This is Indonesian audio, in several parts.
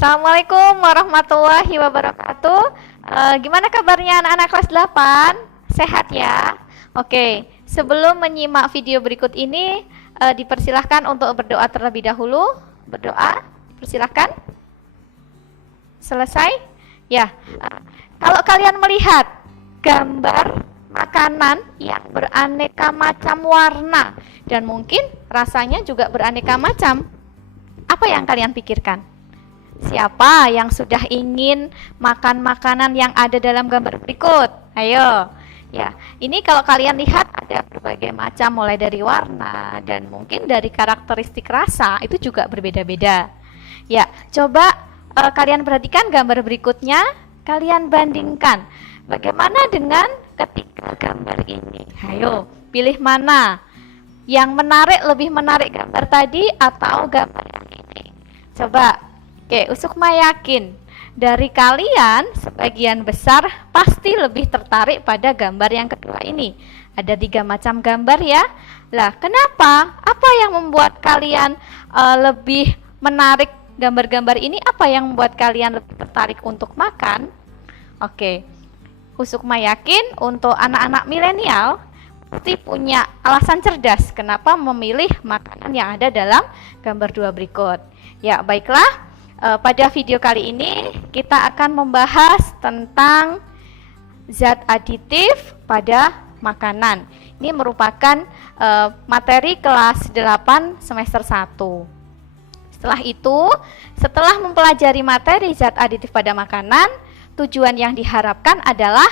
Assalamualaikum warahmatullahi wabarakatuh. Gimana kabarnya anak-anak kelas 8? Sehat ya? Oke, sebelum menyimak video berikut ini, dipersilahkan untuk berdoa terlebih dahulu. Berdoa, persilahkan. Selesai? Ya, kalau kalian melihat gambar makanan yang beraneka macam warna dan mungkin rasanya juga beraneka macam, apa yang kalian pikirkan? Siapa yang sudah ingin makan makanan yang ada dalam gambar berikut? Ayo. Ya, ini kalau kalian lihat ada berbagai macam mulai dari warna dan mungkin dari karakteristik rasa itu juga berbeda-beda. Ya, coba kalian perhatikan gambar berikutnya, kalian bandingkan. Bagaimana dengan ketiga gambar ini? Ayo, pilih mana? Yang menarik, lebih menarik gambar tadi atau gambar yang ini? Coba. Oke, Usukma yakin dari kalian sebagian besar pasti lebih tertarik pada gambar yang kedua ini. Ada 3 macam gambar ya. Lah, kenapa? Apa yang membuat kalian lebih menarik gambar-gambar ini? Apa yang membuat kalian lebih tertarik untuk makan? Oke, Usukma yakin untuk anak-anak milenial pasti punya alasan cerdas kenapa memilih makanan yang ada dalam gambar 2 berikut. Ya, baiklah. Pada video kali ini kita akan membahas tentang zat aditif pada makanan. Ini merupakan materi kelas 8 semester 1. Setelah itu, setelah mempelajari materi zat aditif pada makanan, tujuan yang diharapkan adalah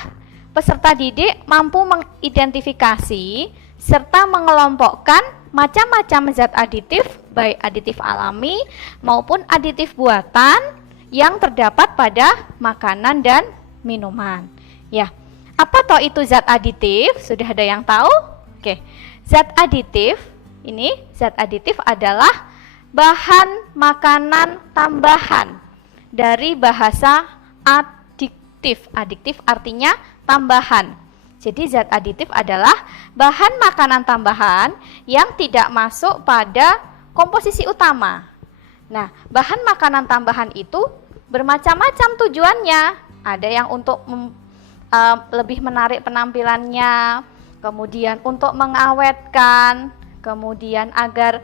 peserta didik mampu mengidentifikasi serta mengelompokkan macam-macam zat aditif, baik aditif alami maupun aditif buatan yang terdapat pada makanan dan minuman. Ya, apa toh itu zat aditif? Sudah ada yang tahu? Oke, zat aditif adalah bahan makanan tambahan dari bahasa adiktif. Adiktif artinya tambahan. Jadi zat aditif adalah bahan makanan tambahan yang tidak masuk pada komposisi utama. Nah, bahan makanan tambahan itu bermacam-macam tujuannya. Ada yang untuk lebih menarik penampilannya, kemudian untuk mengawetkan, kemudian agar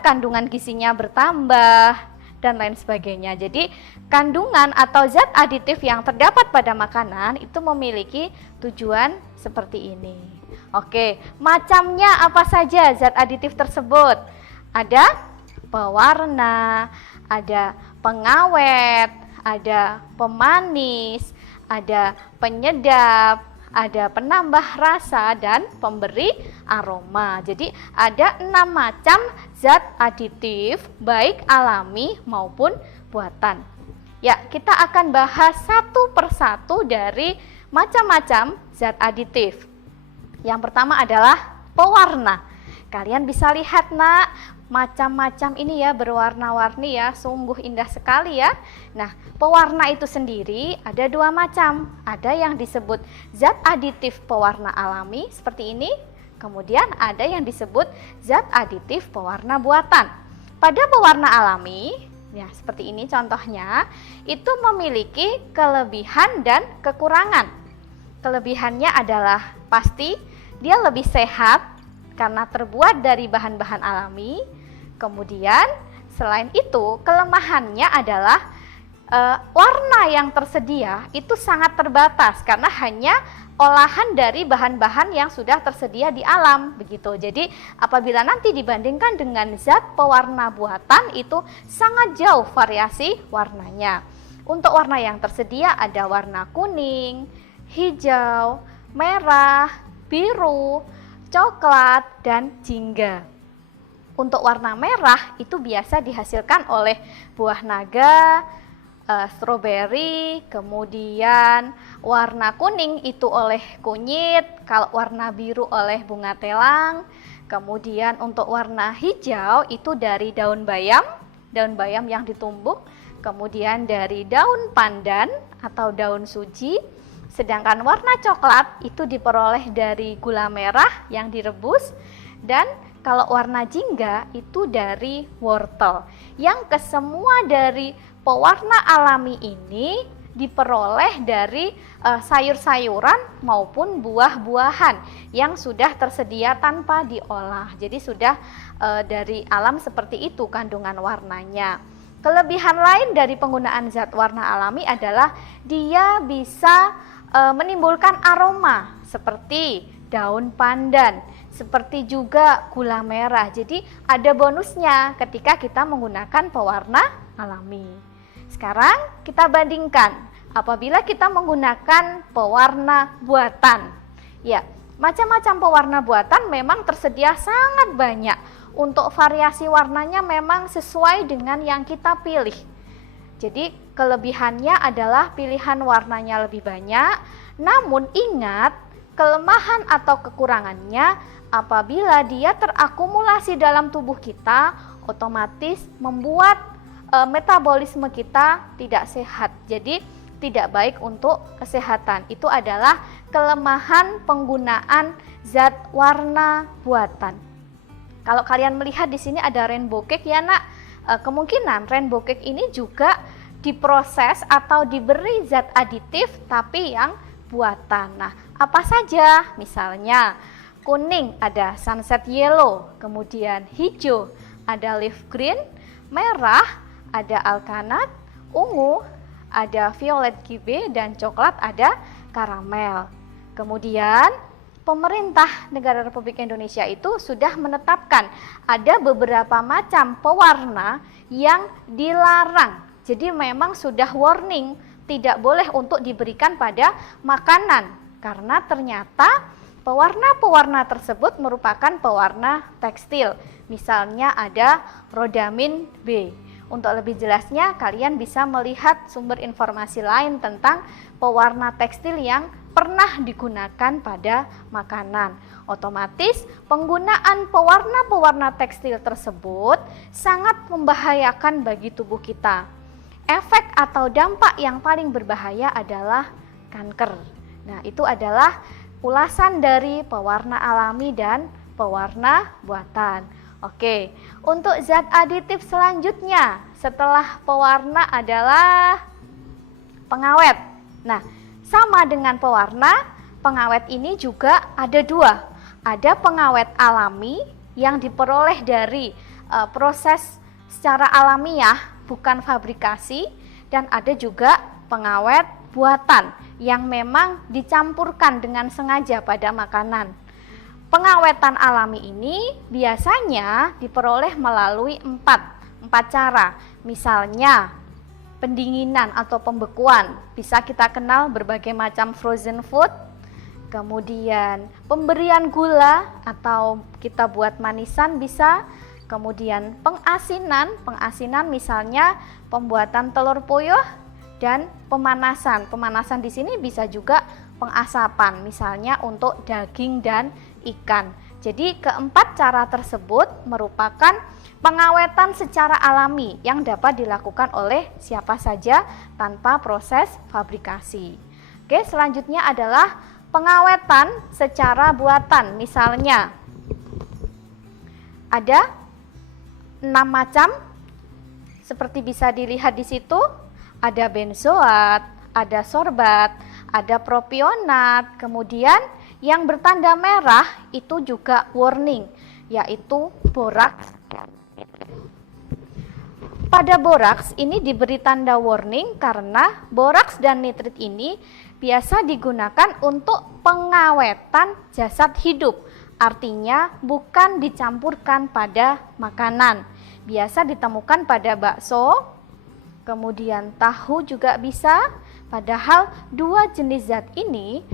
kandungan gizinya bertambah, dan lain sebagainya. Jadi kandungan atau zat aditif yang terdapat pada makanan itu memiliki tujuan seperti ini. Oke, macamnya apa saja zat aditif tersebut? Ada pewarna, ada pengawet, ada pemanis, ada penyedap, ada penambah rasa dan pemberi aroma. Jadi ada 6 macam zat aditif baik alami maupun buatan. Ya, kita akan bahas satu persatu dari macam-macam zat aditif. Yang pertama adalah pewarna. Kalian bisa lihat nak, macam-macam ini ya, berwarna-warni ya, sungguh indah sekali ya. Nah, pewarna itu sendiri ada 2 macam. Ada yang disebut zat aditif pewarna alami seperti ini, kemudian ada yang disebut zat aditif pewarna buatan. Pada pewarna alami, ya seperti ini contohnya, itu memiliki kelebihan dan kekurangan. Kelebihannya adalah pasti dia lebih sehat karena terbuat dari bahan-bahan alami. Kemudian selain itu kelemahannya adalah warna yang tersedia itu sangat terbatas karena hanya olahan dari bahan-bahan yang sudah tersedia di alam begitu. Jadi apabila nanti dibandingkan dengan zat pewarna buatan itu sangat jauh variasi warnanya. Untuk warna yang tersedia ada warna kuning, hijau, merah, biru, coklat, dan jingga. Untuk warna merah itu biasa dihasilkan oleh buah naga, stroberi, kemudian warna kuning itu oleh kunyit, kalau warna biru oleh bunga telang, kemudian untuk warna hijau itu dari daun bayam yang ditumbuk, kemudian dari daun pandan atau daun suji. Sedangkan warna coklat itu diperoleh dari gula merah yang direbus dan Kalau warna jingga itu dari wortel. Yang kesemua dari pewarna alami ini diperoleh dari sayur-sayuran maupun buah-buahan yang sudah tersedia tanpa diolah. Jadi sudah dari alam seperti itu kandungan warnanya. Kelebihan lain dari penggunaan zat warna alami adalah dia bisa menimbulkan aroma seperti daun pandan, seperti juga gula merah. Jadi ada bonusnya ketika kita menggunakan pewarna alami. Sekarang kita bandingkan apabila kita menggunakan pewarna buatan. Ya, macam-macam pewarna buatan memang tersedia sangat banyak. Untuk variasi warnanya memang sesuai dengan yang kita pilih. Jadi kelebihannya adalah pilihan warnanya lebih banyak, namun ingat kelemahan atau kekurangannya apabila dia terakumulasi dalam tubuh kita, otomatis membuat metabolisme kita tidak sehat. Jadi tidak baik untuk kesehatan. Itu adalah kelemahan penggunaan zat warna buatan. Kalau kalian melihat di sini ada rainbow cake ya nak, kemungkinan rainbow cake ini juga diproses atau diberi zat aditif tapi yang buatan. Nah, apa saja? Misalnya kuning ada sunset yellow, kemudian hijau ada leaf green, merah ada alkanat, ungu ada violet kibe, dan coklat ada karamel. Kemudian pemerintah negara Republik Indonesia itu sudah menetapkan ada beberapa macam pewarna yang dilarang. Jadi memang sudah warning, tidak boleh untuk diberikan pada makanan karena ternyata pewarna-pewarna tersebut merupakan pewarna tekstil. Misalnya ada rodamin B. Untuk lebih jelasnya kalian bisa melihat sumber informasi lain tentang pewarna tekstil yang pernah digunakan pada makanan. Otomatis penggunaan pewarna-pewarna tekstil tersebut sangat membahayakan bagi tubuh kita. Efek atau dampak yang paling berbahaya adalah kanker. Nah, itu adalah ulasan dari pewarna alami dan pewarna buatan. Oke, untuk zat aditif selanjutnya setelah pewarna adalah pengawet. Nah, sama dengan pewarna, pengawet ini juga ada dua. Ada pengawet alami yang diperoleh dari proses secara alamiah, bukan fabrikasi, dan ada juga pengawet buatan yang memang dicampurkan dengan sengaja pada makanan. Pengawetan alami ini biasanya diperoleh melalui empat cara. Misalnya pendinginan atau pembekuan, bisa kita kenal berbagai macam frozen food. Kemudian pemberian gula atau kita buat manisan bisa. Kemudian pengasinan misalnya pembuatan telur puyuh, dan pemanasan. Pemanasan di sini bisa juga pengasapan, misalnya untuk daging dan ikan. Jadi keempat cara tersebut merupakan pengawetan secara alami yang dapat dilakukan oleh siapa saja tanpa proses fabrikasi. Oke, selanjutnya adalah pengawetan secara buatan. Misalnya ada 6 macam seperti bisa dilihat di situ. Ada benzoat, ada sorbat, ada propionat, kemudian yang bertanda merah itu juga warning, yaitu boraks. Pada boraks ini diberi tanda warning karena boraks dan nitrit ini biasa digunakan untuk pengawetan jasad hidup. Artinya bukan dicampurkan pada makanan. Biasa ditemukan pada bakso, kemudian tahu juga bisa. Padahal dua jenis zat ini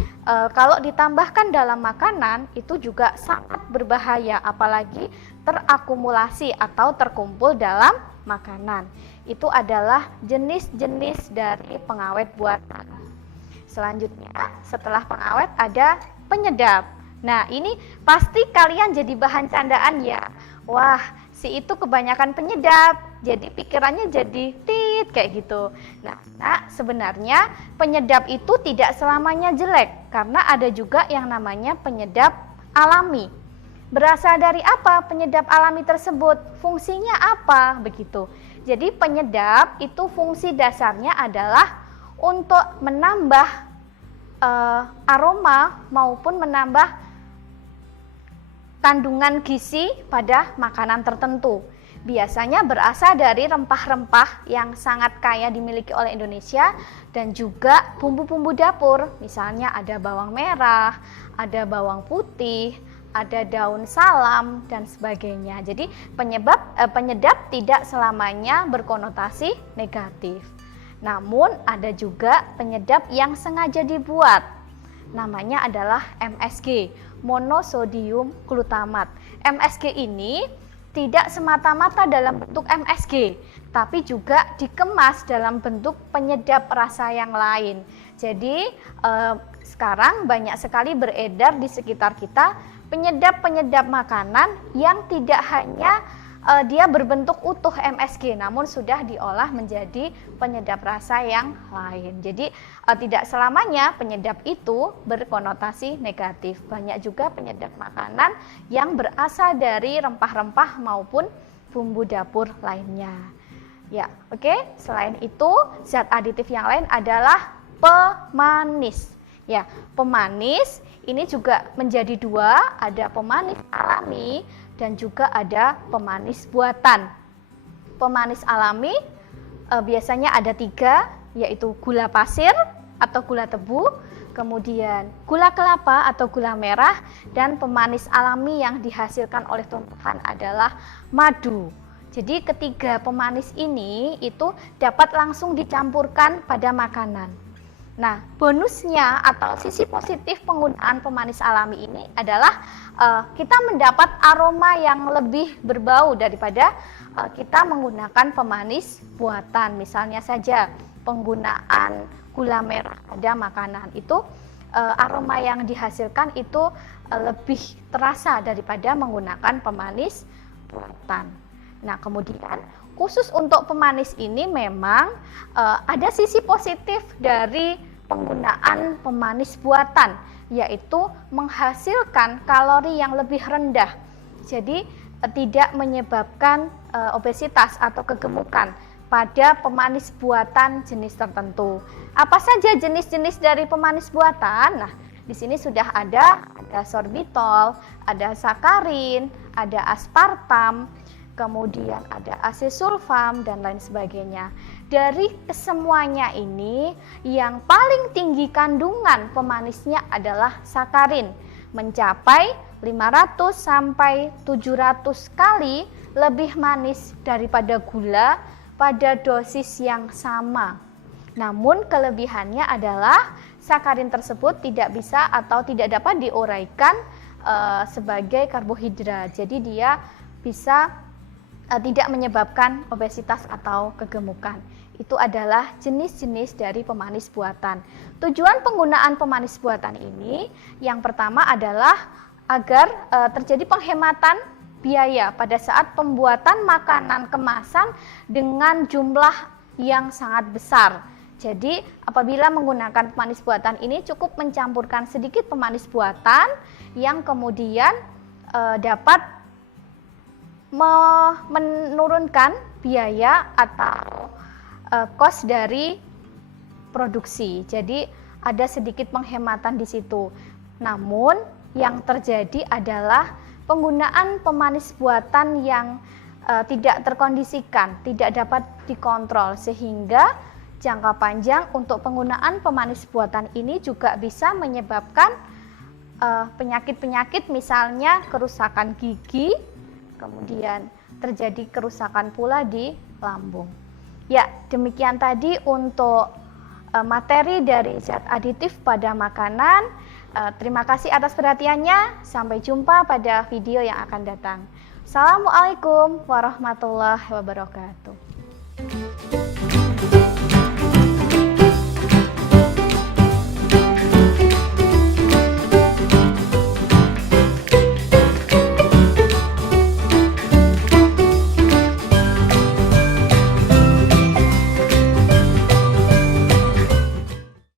kalau ditambahkan dalam makanan itu juga sangat berbahaya, apalagi terakumulasi atau terkumpul dalam makanan. Itu adalah jenis-jenis dari pengawet buatan. Selanjutnya setelah pengawet ada penyedap. Nah, ini pasti kalian jadi bahan candaan ya. Wah, si itu kebanyakan penyedap, jadi pikirannya jadi tit kayak gitu. Nah, sebenarnya penyedap itu tidak selamanya jelek, karena ada juga yang namanya penyedap alami. Berasal dari apa penyedap alami tersebut? Fungsinya apa? Begitu. Jadi penyedap itu fungsi dasarnya adalah untuk menambah aroma maupun menambah kandungan gizi pada makanan tertentu. Biasanya berasal dari rempah-rempah yang sangat kaya dimiliki oleh Indonesia dan juga bumbu-bumbu dapur. Misalnya ada bawang merah, ada bawang putih, ada daun salam dan sebagainya. Jadi penyedap tidak selamanya berkonotasi negatif. Namun ada juga penyedap yang sengaja dibuat. Namanya adalah MSG, monosodium glutamat. MSG ini tidak semata-mata dalam bentuk MSG, tapi juga dikemas dalam bentuk penyedap rasa yang lain. Jadi sekarang banyak sekali beredar di sekitar kita penyedap-penyedap makanan yang tidak hanya dia berbentuk utuh MSG, namun sudah diolah menjadi penyedap rasa yang lain. Jadi tidak selamanya penyedap itu berkonotasi negatif. Banyak juga penyedap makanan yang berasal dari rempah-rempah maupun bumbu dapur lainnya. Ya, oke. Selain itu, zat aditif yang lain adalah pemanis. Ya, pemanis ini juga menjadi dua, ada pemanis alami dan juga ada pemanis buatan. Pemanis alami biasanya ada 3, yaitu gula pasir atau gula tebu, kemudian gula kelapa atau gula merah, dan pemanis alami yang dihasilkan oleh tumbuhan adalah madu. Jadi ketiga pemanis ini itu dapat langsung dicampurkan pada makanan. Nah, bonusnya atau sisi positif penggunaan pemanis alami ini adalah kita mendapat aroma yang lebih berbau daripada kita menggunakan pemanis buatan. Misalnya saja penggunaan gula merah pada makanan itu aroma yang dihasilkan itu lebih terasa daripada menggunakan pemanis buatan. Nah, kemudian khusus untuk pemanis ini memang ada sisi positif dari penggunaan pemanis buatan, yaitu menghasilkan kalori yang lebih rendah. Jadi tidak menyebabkan obesitas atau kegemukan pada pemanis buatan jenis tertentu. Apa saja jenis-jenis dari pemanis buatan? Nah, di sini sudah ada sorbitol, ada sakarin, ada aspartam, kemudian ada asesulfam dan lain sebagainya. Dari kesemuanya ini yang paling tinggi kandungan pemanisnya adalah sakarin, mencapai 500 sampai 700 kali lebih manis daripada gula pada dosis yang sama. Namun kelebihannya adalah sakarin tersebut tidak bisa atau tidak dapat diuraikan sebagai karbohidrat. Jadi dia bisa tidak menyebabkan obesitas atau kegemukan. Itu adalah jenis-jenis dari pemanis buatan. Tujuan penggunaan pemanis buatan ini yang pertama adalah agar terjadi penghematan biaya pada saat pembuatan makanan kemasan dengan jumlah yang sangat besar. Jadi apabila menggunakan pemanis buatan ini cukup mencampurkan sedikit pemanis buatan yang kemudian dapat menurunkan biaya atau kos dari produksi. Jadi ada sedikit penghematan di situ. Namun yang terjadi adalah penggunaan pemanis buatan yang tidak terkondisikan, tidak dapat dikontrol, sehingga jangka panjang untuk penggunaan pemanis buatan ini juga bisa menyebabkan penyakit-penyakit, misalnya kerusakan gigi, kemudian terjadi kerusakan pula di lambung. Ya, demikian tadi untuk materi dari zat aditif pada makanan. Terima kasih atas perhatiannya. Sampai jumpa pada video yang akan datang. Assalamualaikum warahmatullahi wabarakatuh.